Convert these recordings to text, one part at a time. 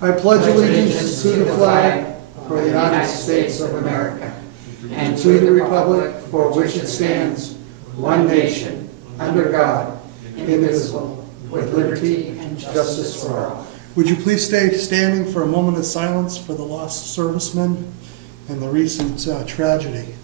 I pledge allegiance to the flag for the United States of America and to the republic for which it stands, one nation, under God, indivisible, with liberty and justice for all. Would you please stay standing for a moment of silence for the lost servicemen and the recent tragedy?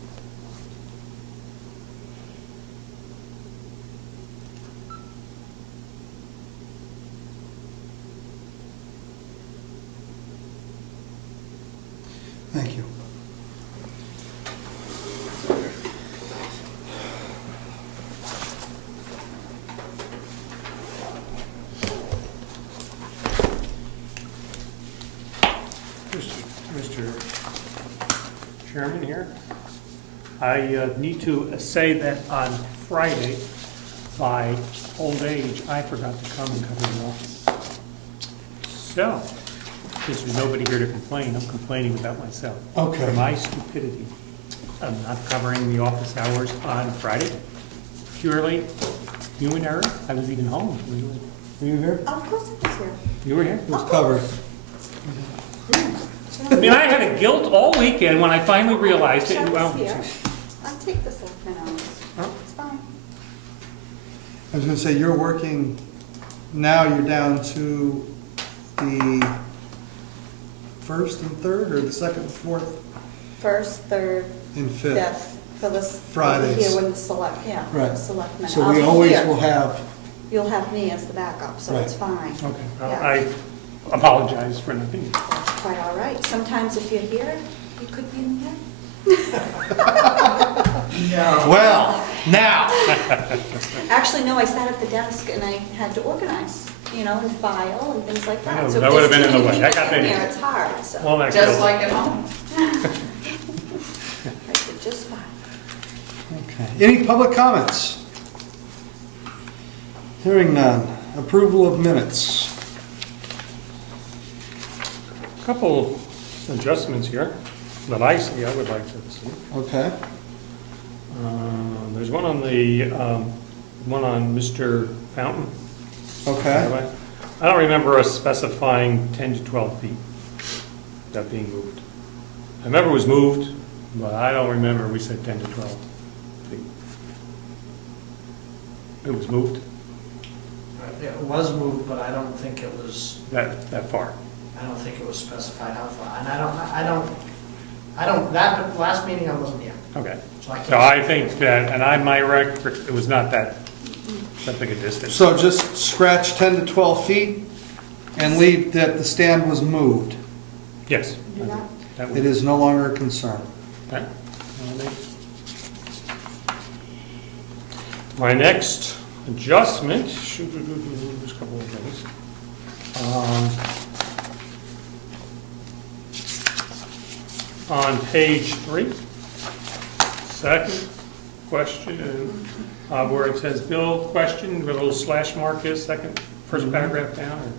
Thank you. Mr. Chairman here, I need to say that on Friday, by old age, I forgot to come and cover the office. So, since there's nobody here to complain, I'm complaining about myself. Okay. For my stupidity. I'm not covering the office hours on Friday. Purely human error. I was even home. Were you here? Of course I was here. You were here? It was covered. I mean, I had a guilt all weekend when I finally realized it. Well, I'll take the selectmen hours. Oh. It's fine. I was going to say, you're working, now you're down to the first and third, or the second and fourth? First, third, and fifth. for this Fridays. here when the Right. selectmen. So I'll we be always here. will have. You'll have me as the backup, so Right. it's fine. Okay. Well, Yeah. I apologize for not being here. That's quite all right. Sometimes if you're here, you could be in here. No. Well, now. Actually, no, I sat at the desk and I had to organize, you know, and file and things like I that. know, So that would have been in the just way. I keeping got people in that. here, it's hard, so. Well, that Just kills like at home. I did just fine. Okay. Any public comments? Hearing none. Approval of minutes. A couple adjustments here that I see, I would like to see. Okay. There's one on the, one on Mr. Fountain. Okay. I don't remember us specifying 10 to 12 feet, that being moved. I remember it was moved, but I don't remember we said 10 to 12 feet. It was moved It was moved, but I don't think it was, that far. I don't think it was specified how far. And that last meeting I wasn't here. Okay. So I can't. So I think that, and I might record, it was not that big a distance. So just scratch 10 to 12 feet and leave that the stand was moved. Yes. Do that. That It would, is no longer a concern. okay. My next adjustment, there's a couple of things. On page 3, second question, where it says Bill question, where the little slash mark is, first paragraph down. Or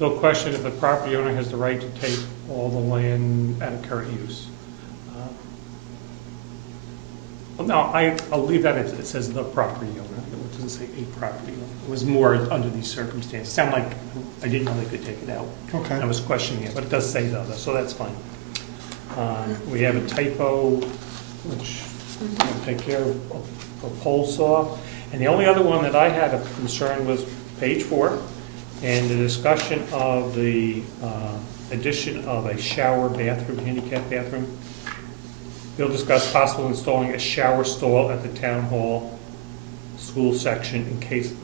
Bill question if the property owner has the right to take all the land out of current use. No, I'll leave that, it says the property owner, it doesn't say a property owner. It was more under these circumstances. It sounded like I didn't know they could take it out. Okay. I was questioning it, but it does say though, so that's fine. We have a typo, which we'll take care of, a pole saw. And the only other one that I had a concern was page 4, and the discussion of the addition of a shower bathroom, handicap bathroom. We'll discuss possible installing a shower stall at the town hall school section in case of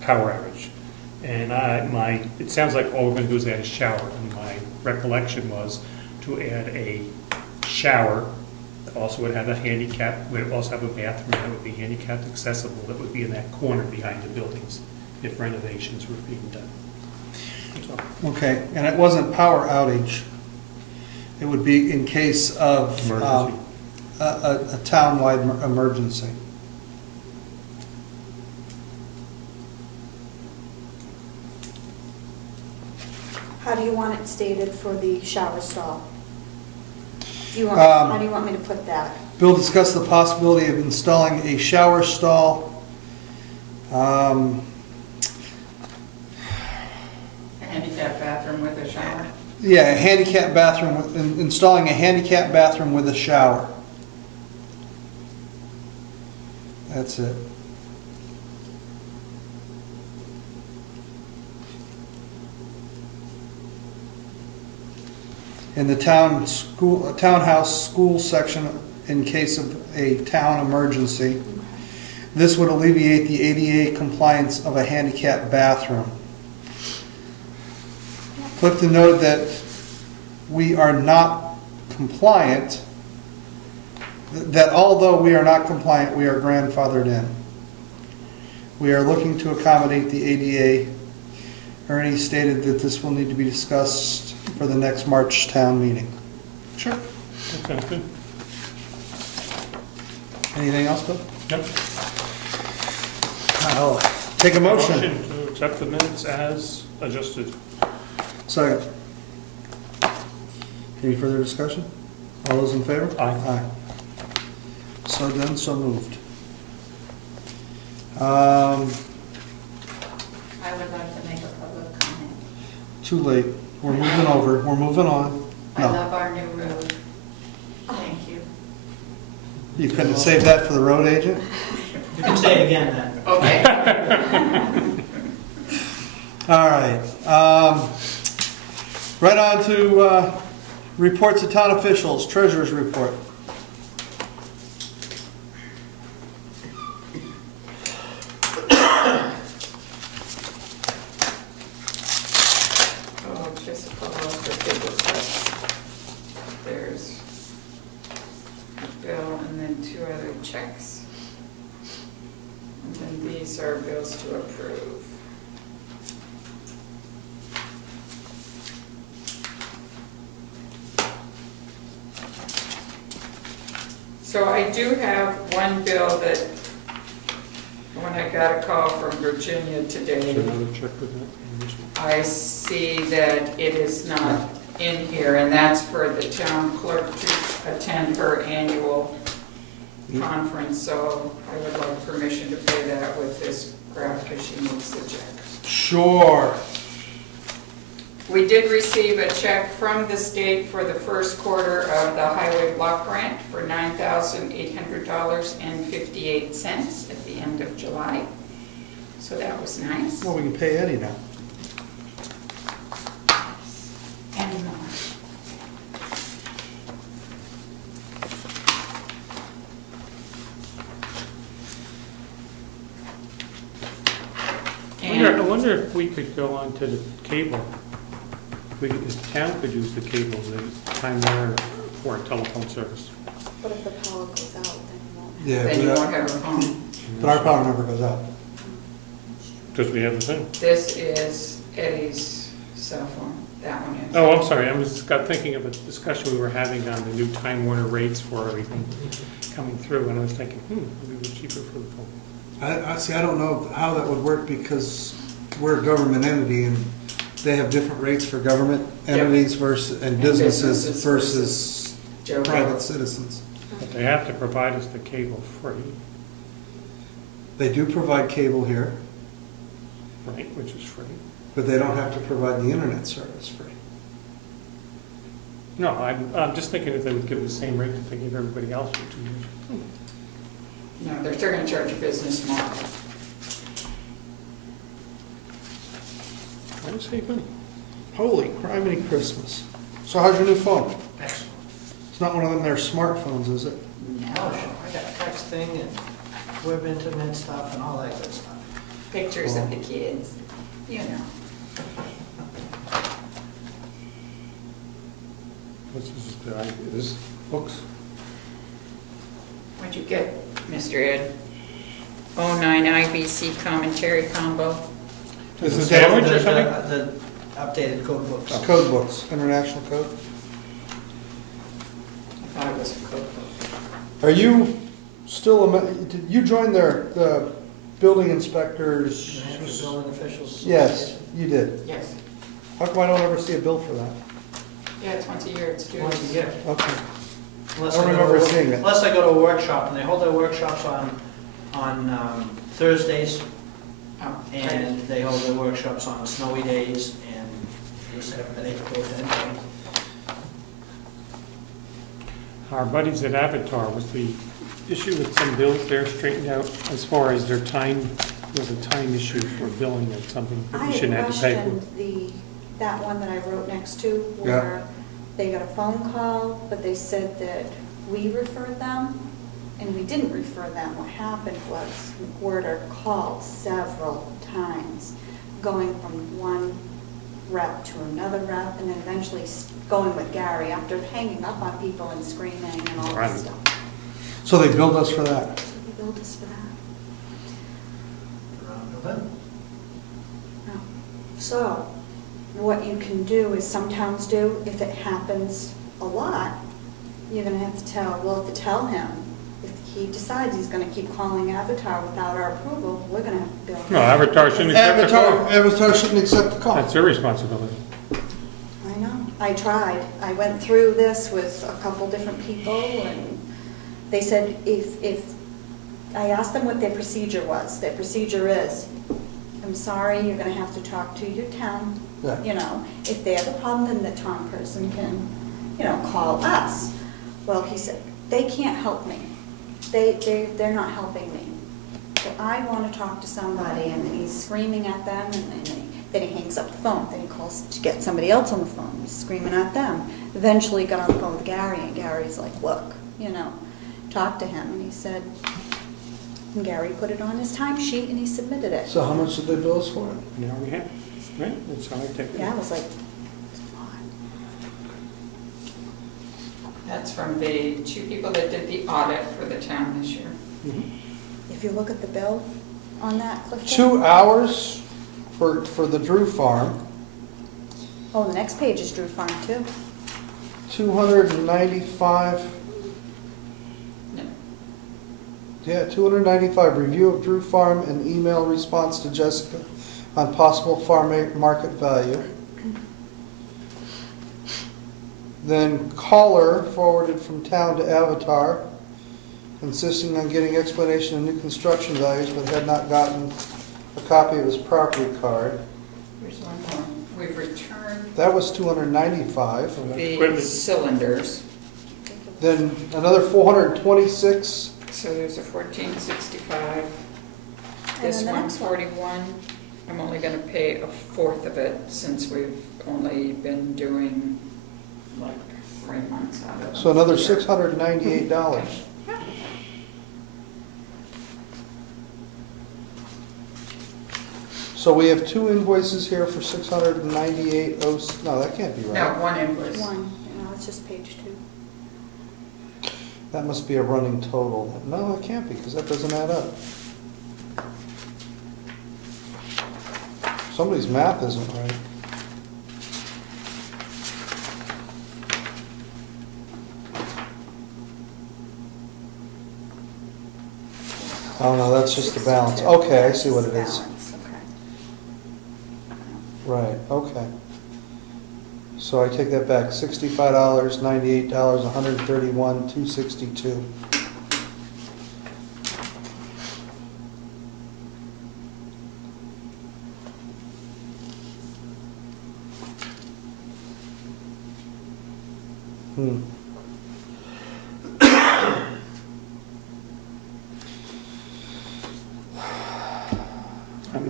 power outage. And it sounds like all we're going to do is add a shower. And my recollection was to add a shower. Also would have a handicap, would also have a bathroom that would be handicapped accessible, that would be in that corner behind the buildings if renovations were being done. So, Okay, and it wasn't power outage. It would be in case of emergency. a town-wide emergency. How do you want it stated for the shower stall? How do you want me to put that? Bill discussed the possibility of installing a shower stall. And handicap bathroom with a shower? Yeah, a handicap bathroom, installing a handicap bathroom with a shower. That's it. In the townhouse school section, in case of a town emergency, this would alleviate the ADA compliance of a handicap bathroom. Clifton noted that we are not compliant, that although we are not compliant, we are grandfathered in. We are looking to accommodate the ADA. Ernie stated that this will need to be discussed for the next March town meeting. Sure. That sounds good. Anything else, Bill? Yep. I'll take a motion. Motion to accept the minutes as adjusted. Second. Any further discussion? All those in favor? Aye. Aye. So done, so moved. I would like to make a public comment. Too late. We're moving over. We're moving on. I No. love our new road. Thank you. You couldn't save that for the road agent? You can say it again then. Okay. All right. Right on to reports of town officials, treasurer's report. Oh, just a couple of business. There's a bill and then 2 other checks. And then these are bills to approve. So I do have one bill that, when I got a call from Virginia Is there today, another check with that? I see that it is not in here, and that's for the town clerk to attend her annual conference, so I would like permission to pay that with this grant because she needs the check. Sure. We did receive a check from the state for the first quarter of the highway block grant for $9,800.58 at the end of July. So that was nice. Well, we can pay Eddie now. And more. I wonder if we could go on to the cable. If the town could use the cable, the Time Warner for a telephone service. But if the power goes out, then you won't. Yeah, Then you won't have a phone. but our power never goes out. Because we have the thing. This is Eddie's cell phone, that one is. Oh, I'm sorry, I got thinking of a discussion we were having on the new Time Warner rates for everything coming through, and I was thinking, maybe it's cheaper for the phone. I see, I don't know how that would work because we're a government entity and they have different rates for government entities versus, and businesses versus Joe private Blow. citizens. But they have to provide us the cable free, They do provide cable here, right, which is free. but they don't have to provide the internet service free. No, I'm just thinking if they would give the same rate that they give everybody else for 2 years. No, they're still gonna charge a business model. Trying to save money. Holy criminy Christmas. So how's your new phone? Excellent. It's not one of them there smartphones, is it? No. Oh, sure. I got texting and web internet stuff and all that good stuff. Pictures of the kids, you know. This is books. What'd you get, Mr. Ed? 09 IBC commentary combo. Is it Sandwich or The- something? The updated code books. Code books, international code. I thought it was a cookbook. Are you still, did you join the building inspectors? New Hampshire Building Officials Yes, Association. you did. Yes. How come I don't ever see a bill for that? Yeah, it's once a year, it's due. Once a year. Okay. Unless I don't go to remember a- seeing it. Unless I go to a workshop, and they hold their workshops on Thursdays, Oh, and they hold their workshops on snowy days, and just haven't been able to attend. Our buddies at Avatar, was the issue with some bills there straightened out as far as their time? Was a time issue for billing or something that I we shouldn't have to pay for? questioned that one that I wrote next to, where they got a phone call, but they said that we referred them, and we didn't refer them. What happened was McWhorter called several times, going from one rep to another rep, and then eventually going with Gary after hanging up on people and screaming and all that Right. stuff. So they billed us for that. So they billed us for that. Around November. No. So, what you can do is, some towns do, if it happens a lot, you're gonna have to tell him, if he decides he's gonna keep calling Avatar without our approval, we're gonna have to bill him. No, Avatar shouldn't accept the call. Avatar shouldn't accept the call. That's their responsibility. I know, I tried. I went through this with a couple different people, and they said I asked them what their procedure was. Their procedure is, I'm sorry, you're gonna have to talk to your town. Yeah. You know, if they have a problem, then the town person can, call us. Well, he said, they can't help me. They're not helping me. So I want to talk to somebody, and then he's screaming at them, and then he hangs up the phone. Then he calls to get somebody else on the phone. He's screaming at them. Eventually he got on the phone with Gary, and Gary's like, look, talk to him. And he said, and Gary put it on his timesheet, and he submitted it. So how much did they bill us for it? Now we have, right? That's how I take it. Yeah, I was like, That's from the two people that did the audit for the town this year. Mhm. if you look at the bill on that, Clifton. 2 hours for the Drew Farm, Oh, the next page is Drew Farm too. 295, No. yeah, 295, review of Drew Farm and email response to Jessica on possible farm market value. Then caller forwarded from town to Avatar, insisting on getting explanation of new construction values, but had not gotten a copy of his property card. Here's one more. We've returned That was 295. So that's the equipment. cylinders. Then another 426. So there's a 1465. And This then the next one. 141, I'm only going to pay a fourth of it since we've only been doing like 3 months out of it. So another $698. So we have 2 invoices here for 698. No, that can't be No, right. one invoice. One, it's just page 2. That must be a running total. No, it can't be, because that doesn't add up. Somebody's math isn't right. Oh, no, that's just the balance. Okay, I see what it is. Balance, okay. Right, okay. So I take that back, $65, $98, $131, $262.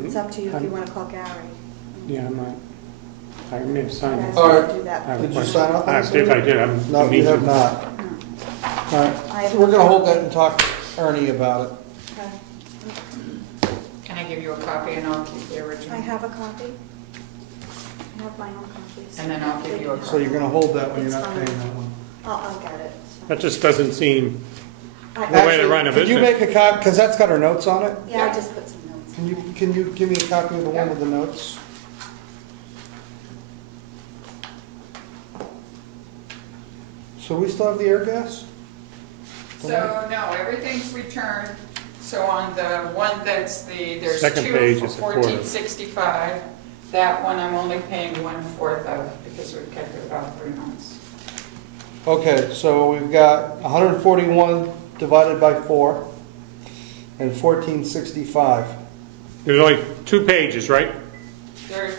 It's up to you if you want to call Gary. Yeah, I'm not, I may have signed it. Ask All him right. to do that. I have a Did you question. sign off on this? If I did, I'm. No, you have not. No. All right, we're gonna hold that and talk to Ernie about it. Okay. Can I give you a copy and I'll keep the original? I have a copy. I have my own copies. And then I'll give you a So you're gonna hold that when you're It's not fine. paying that one. I'll get it. That just doesn't seem I- the way to Actually, run a could you business. make a copy, because that's got our notes on it? Yeah, I just put some notes. Can you give me a copy of the one with the notes? So we still have the air gas? So, no, everything's returned. So on the one that's there's Second 2 page for is a quarter. 1465. That one I'm only paying 1/4 of because we've kept it about 3 months. Okay, so we've got 141 divided by 4 and 1465. There's only 2 pages, right? There's